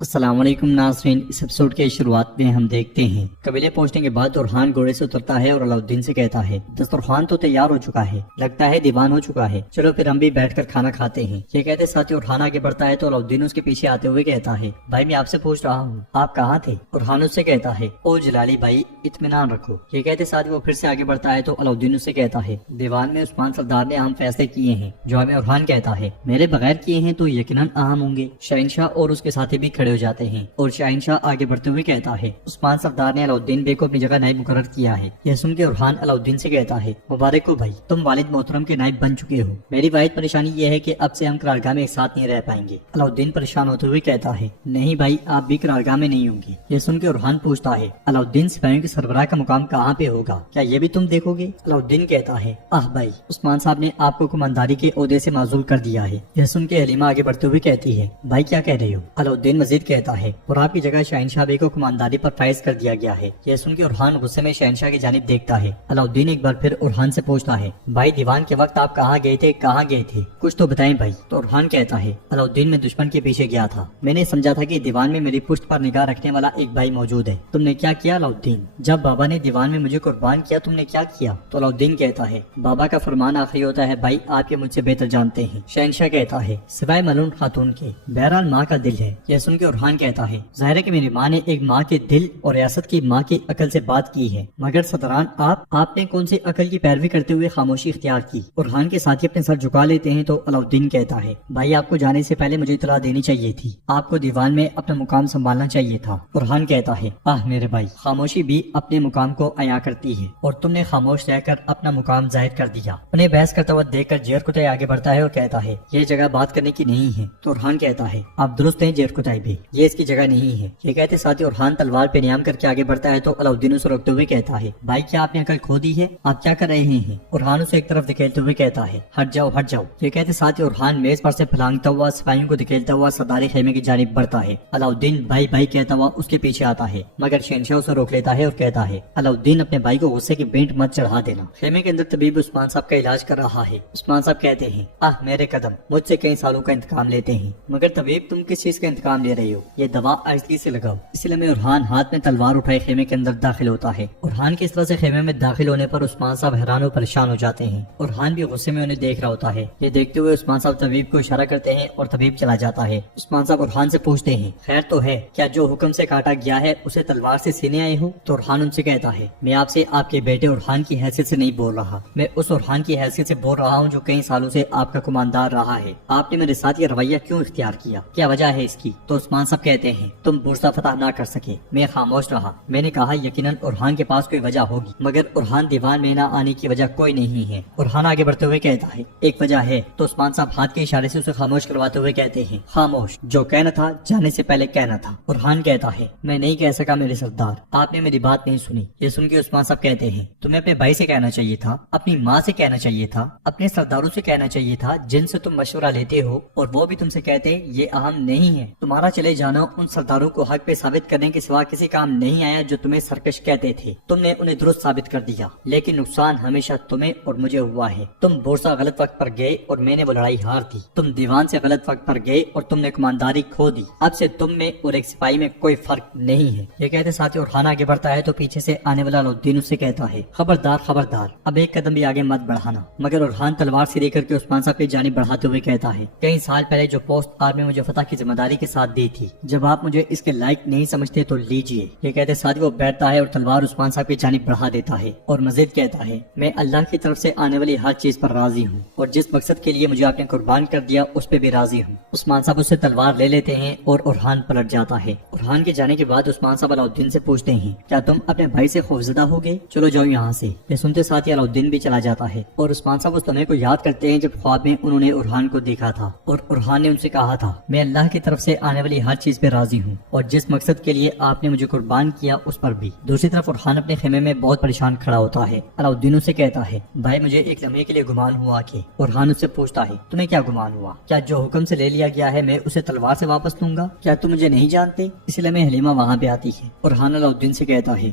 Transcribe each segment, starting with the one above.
السلام علیکم ناظرین، اس ایپیسوڈ کے شروعات میں ہم دیکھتے ہیں قبیلے پہنچنے کے بعد اورحان گھوڑے سے اترتا ہے اور علاؤالدین سے کہتا ہے دسترخوان تو تیار ہو چکا ہے، لگتا ہے دیوان ہو چکا ہے، چلو پھر ہم بھی بیٹھ کر کھانا کھاتے ہیں۔ یہ کہتے ساتھ ہی اورحان آگے بڑھتا ہے تو علاؤالدین اس کے پیچھے آتے ہوئے کہتا ہے بھائی میں آپ سے پوچھ رہا ہوں آپ کہاں تھے؟ اورحان اس سے کہتا ہے او جلالی بھائی اطمینان رکھو۔ یہ کہتے ساتھ ہی وہ پھر سے آگے بڑھتا ہے تو علاؤالدین اس سے کہتا ہے دیوان میں عثمان سردار نے اہم فیصلے کیے ہیں جو ہمیں اورحان کہتا ہے میرے بغیر کیے ہیں تو یقیناً اہم ہوں گے۔ شہنشاہ اور اس کے ساتھی بھی کھڑے ہو جاتے ہیں اور شہنشاہ آگے بڑھتے ہوئے کہتا ہے عثمان سردار نے علاؤالدین بے کو اپنی جگہ نائب مقرر کیا ہے۔ یہ سن کے اورحان علاؤالدین سے کہتا ہے مبارک ہو بھائی، تم والد محترم کے نائب بن چکے ہو۔ میری واحد پریشانی یہ ہے کہ اب سے ہم قرارگاہ میں ایک ساتھ نہیں رہ پائیں گے۔ علاؤالدین پریشان ہوتے ہوئے کہتا ہے نہیں بھائی آپ بھی قرارگاہ میں نہیں ہوں گے۔ یہ سن کے اورحان پوچھتا ہے علاؤالدین سپاہیوں کے سربراہ کا مقام کہاں پہ ہوگا، کیا یہ بھی تم دیکھو گے؟ علاؤالدین کہتا ہے بھائی عثمان صاحب نے آپ کو کمانداری کے عہدے سے معزول کر دیا ہے۔ یہ سن کے حلیمہ آگے بڑھتے ہوئے کہتی ہے بھائی کیا کہہ رہے ہو؟ علاؤالدین مزید کہتا ہے اور آپ کی جگہ شہنشاہ بے کو کمانداری پر فائز کر دیا گیا ہے۔ یہ سن کے اورحان غصے میں شہنشاہ کی جانب دیکھتا ہے۔ علاؤالدین ایک بار پھر اورحان سے پوچھتا ہے بھائی دیوان کے وقت آپ کہاں گئے تھے کچھ تو بتائیں بھائی۔ تو اورحان کہتا ہے علاؤالدین میں دشمن کے پیچھے گیا تھا، میں نے سمجھا تھا کہ دیوان میں میری پشت پر نگاہ رکھنے والا ایک بھائی موجود ہے۔ تم نے کیا کیا علاؤالدین؟ جب بابا نے دیوان میں مجھے قربان کیا تم نے کیا کیا؟ تو علاؤالدین کہتا ہے بابا کا فرمان آخری ہوتا ہے بھائی، آپ یہ مجھ سے بہتر جانتے ہیں۔ شہنشاہ کہتا ہے سوائے ملعون خاتون کے، بہرحال ماں کا دل ہے۔ یہ سن کے اورحان کہتا ہے ظاہر ہے کہ میری ماں نے ایک ماں کے دل اور ریاست کی ماں کی عقل سے بات کی ہے، مگر صدران آپ نے کون سی عقل کی پیروی کرتے ہوئے خاموشی اختیار کی؟ اورحان کے ساتھی اپنے سر جھکا لیتے ہیں تو علاؤالدین کہتا ہے بھائی آپ کو جانے سے پہلے مجھے اطلاع دینی چاہیے تھی، آپ کو دیوان میں اپنا مقام سنبھالنا چاہیے تھا۔ اورحان کہتا ہے میرے بھائی خاموشی بھی اپنے مقام کو عیاں کرتی ہے اور تم نے خاموش رہ کر اپنا مقام ظاہر کر دیا۔ انہیں بحث کرتا ہوا دیکھ کر جیر کتائی آگے بڑھتا ہے اور کہتا ہے یہ جگہ بات کرنے کی نہیں ہے۔ تو اورحان کہتا ہے آپ درست ہیں جیر کتائی بھی، یہ اس کی جگہ نہیں ہے۔ یہ کہتے ساتھ ہی اورحان تلوار پہ نیام کر کے آگے بڑھتا ہے تو علاؤالدین اسے روکتے ہوئے کہتا ہے بھائی کیا آپ نے عقل کھو دی ہے، آپ کیا کر رہے ہیں؟ اورحان اسے ایک طرف دھکیلتے ہوئے کہتا ہے ہٹ جاؤ ہٹ جاؤ۔ یہ کہتے ساتھ ہی اورحان میز پر سے پھلانگتا ہوا سپاہیوں کو دھکیلتا ہوا سرداری خیمے کی جانب بڑھتا ہے۔ علاؤالدین بھائی بھائی کہتا ہوا اس کے پیچھے آتا ہے مگر شہنشاہ اسے روک لیتا ہے اور کہتا ہے علاؤالدین اپنے بھائی کو غصے کی بینٹ مت چڑھا دینا، خیمے کے اندر طبیب عثمان صاحب کا علاج کر رہا ہے۔ عثمان صاحب کہتے ہیں میرے قدم مجھ سے کئی سالوں کا انتقام لیتے ہیں، مگر طبیب تم کس چیز کا انتقام لے رہے ہو؟ یہ دوا آہستگی سے لگاؤ۔ اس لیے اورحان ہاتھ میں تلوار اٹھائے خیمے کے اندر داخل ہوتا ہے۔ اورحان کی اس طرح سے خیمے میں داخل ہونے پر عثمان صاحب حیران و پریشان ہو جاتے ہیں۔ اورحان بھی غصے میں انہیں دیکھ رہا ہوتا ہے۔ یہ دیکھتے ہوئے عثمان صاحب طبیب کو اشارہ کرتے ہیں اور طبیب چلا جاتا ہے۔ عثمان صاحب اورحان سے پوچھتے ہیں خیر تو ہے، کیا جو حکم سے کاٹا گیا ہے اسے تلوار سے سینے آئے ہو؟ تو اورحان ان سے کہتا ہے میں آپ سے آپ کے بیٹے اورحان کی حیثیت سے نہیں بول رہا، میں اس اورحان کی حیثیت سے بول رہا ہوں جو کئی سالوں سے آپ کا کماندار رہا ہے۔ آپ نے میرے ساتھ یہ رویہ کیوں اختیار کیا، کیا وجہ ہے اس کی؟ تو عثمان صاحب کہتے ہیں تم بورصہ فتح نہ کر سکے، میں خاموش رہا، میں نے کہا یقیناً اورحان کے پاس کوئی وجہ ہوگی، مگر اورحان دیوان میں نہ آنے کی وجہ کوئی نہیں ہے۔ اورحان آگے بڑھتے ہوئے کہتا ہے ایک وجہ ہے۔ تو عثمان صاحب ہاتھ کے اشارے سے اسے خاموش کرواتے ہوئے کہتے ہیں خاموش، جو کہنا تھا جانے سے پہلے کہنا تھا۔ اورحان کہتا ہے میں نہیں کہہ سکا میرے سردار، آپ نے میری بات نہیں سنی۔ یہ سن کے عثمان صاحب کہتے ہیں تمہیں اپنے بھائی سے کہنا چاہیے تھا، اپنی ماں سے کہنا چاہیے تھا، اپنے سرداروں سے کہنا چاہیے تھا جن سے تم مشورہ لیتے ہو، اور وہ بھی تم سے کہتے ہیں یہ اہم نہیں ہے۔ تمہارا چلے جانا ان سرداروں کو حق پہ ثابت کرنے کے سوا کسی کام نہیں آیا جو تمہیں سرکش کہتے تھے۔ تم نے انہیں درست ثابت کر دیا، لیکن نقصان ہمیشہ تمہیں اور مجھے ہوا ہے۔ تم بورصہ غلط وقت پر گئے اور میں نے وہ لڑائی ہار دی، تم دیوان سے غلط وقت پر گئے اور تم نے کمانداری کھو دی۔ اب سے تم میں اور ایک سپاہی میں کوئی فرق نہیں ہے۔ یہ کہتے ساتھ ہی اورحان آگے بڑھتا ہے تو پیچھے سے آنے والا علاؤالدین اس سے کہتا ہے خبردار خبردار، اب ایک قدم بھی آگے مت بڑھانا۔ مگر اورحان تلوار سے لے کر کے عثمان صاحب کی جانب بڑھاتے ہوئے کہتا ہے کئی سال پہلے جو پوسٹ آپ نے مجھے فتح کی ذمہ داری کے ساتھ دی تھی، جب آپ مجھے اس کے لائق نہیں سمجھتے تو لیجئے۔ یہ کہتے ساتھ ہی وہ بیٹھتا ہے اور تلوار عثمان صاحب کی جانب بڑھا دیتا ہے اور مزید کہتا ہے میں اللہ کی طرف سے آنے والی ہر چیز پر راضی ہوں اور جس مقصد کے لیے مجھے آپ نے قربان کر دیا اس پہ بھی راضی ہوں۔ عثمان صاحب اس سے تلوار لے لیتے ہیں اور اورحان پلٹ جاتا ہے۔ اورحان کے جانے کے بعد عثمان صاحب علاؤالدین سے پوچھتے ہیں کیا تم اپنے بھائی سے خوفزدہ ہو گئے؟ چلو جاؤ یہاں سے۔ یہ سنتے ساتھ ہی علاؤالدین بھی چلا جاتا ہے اور عثمان صاحب اس لمحے کو یاد کرتے ہیں جب خواب میں انہوں نے اورحان کو دیکھا تھا اور اورحان نے ان سے کہا تھا میں اللہ کی طرف سے آنے والی ہر چیز پہ راضی ہوں اور جس مقصد کے لیے آپ نے مجھے قربان کیا اس پر بھی۔ دوسری طرف اورحان اپنے خیمے میں بہت پریشان کھڑا ہوتا ہے۔ علاؤالدین سے کہتا ہے بھائی مجھے ایک لمحے کے لیے گمان ہوا کہ، اورحان اس سے پوچھتا ہے تمہیں کیا گمان ہوا؟ کیا جو حکم سے لے لیا گیا ہے میں اسے تلوار سے واپس لوں گا؟ کیا تم مجھے نہیں جانتے؟ اس لیے میں حلیمہ وہاں پہ آتی ہے۔ اورحان علاؤالدین سے کہتا ہے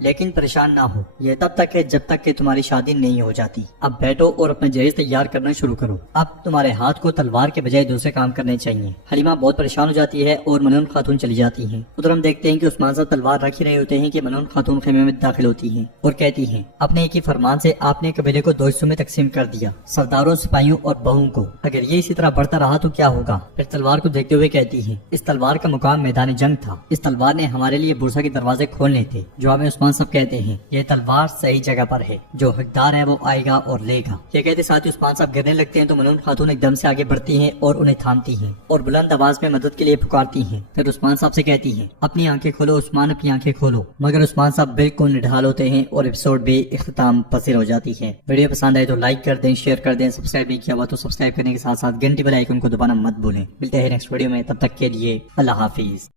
لیکن پریشان نہ ہو، یہ تب تک ہے جب تک کہ تمہاری شادی نہیں ہو جاتی۔ اب بیٹھو اور اپنا جہیز تیار کرنا شروع کرو، اب تمہارے ہاتھ کو تلوار کے بجائے دوسرے کام کرنے چاہیے۔ حلیمہ بہت پریشان ہو جاتی ہے اور منون خاتون چلی جاتی ہیں۔ ادھر ہم دیکھتے ہیں کہ عثمان صاحب تلوار رکھ ہی رہے ہوتے ہیں کہ منون خاتون خیمے میں داخل ہوتی ہیں اور کہتی ہیں، اپنے ایک ہی فرمان سے آپ نے قبیلے کو 2 حصوں میں تقسیم کر دیا، سرداروں، سپاہیوں اور بہوؤں کو۔ اگر یہ اسی طرح بڑھتا رہا تو کیا ہوگا؟ پھر تلوار کو دیکھتے ہوئے کہتی ہیں، اس تلوار کا مقام میدان جنگ تھا، اس تلوار نے ہمارے لیے بورسا کے دروازے کھولنے تھے۔ جواب میں عثمان صاحب کہتے ہیں، یہ تلوار صحیح جگہ پر ہے، جو حقدار ہے وہ آئے گا اور لے گا۔ یہ کہتے ساتھ ہی عثمان صاحب گرنے لگتے ہیں تو منون خاتون ایک دم سے آگے بڑھتی ہیں اور انہیں تھامتی ہیں اور بلند آواز میں مدد کے لیے پکارتی ہیں۔ پھر عثمان صاحب سے کہتی ہیں، اپنی آنکھیں کھولو عثمان، اپنی آنکھیں کھولو، مگر عثمان صاحب بالکل نڈھال ہوتے ہیں اور ایپیسوڈ بھی اختتام پذیر ہو جاتی ہے۔ ویڈیو پسند آئے تو لائک کر دیں، شیئر کر دیں، سبسکرائب نہیں کیا ہوا تو سبسکرائب کرنے کے ساتھ ساتھ گھنٹی بیل آئیکن کو دبانا مت بھولیں۔ ملتے ہیں نیکسٹ ویڈیو میں، تب تک کے لیے اللہ حافظ۔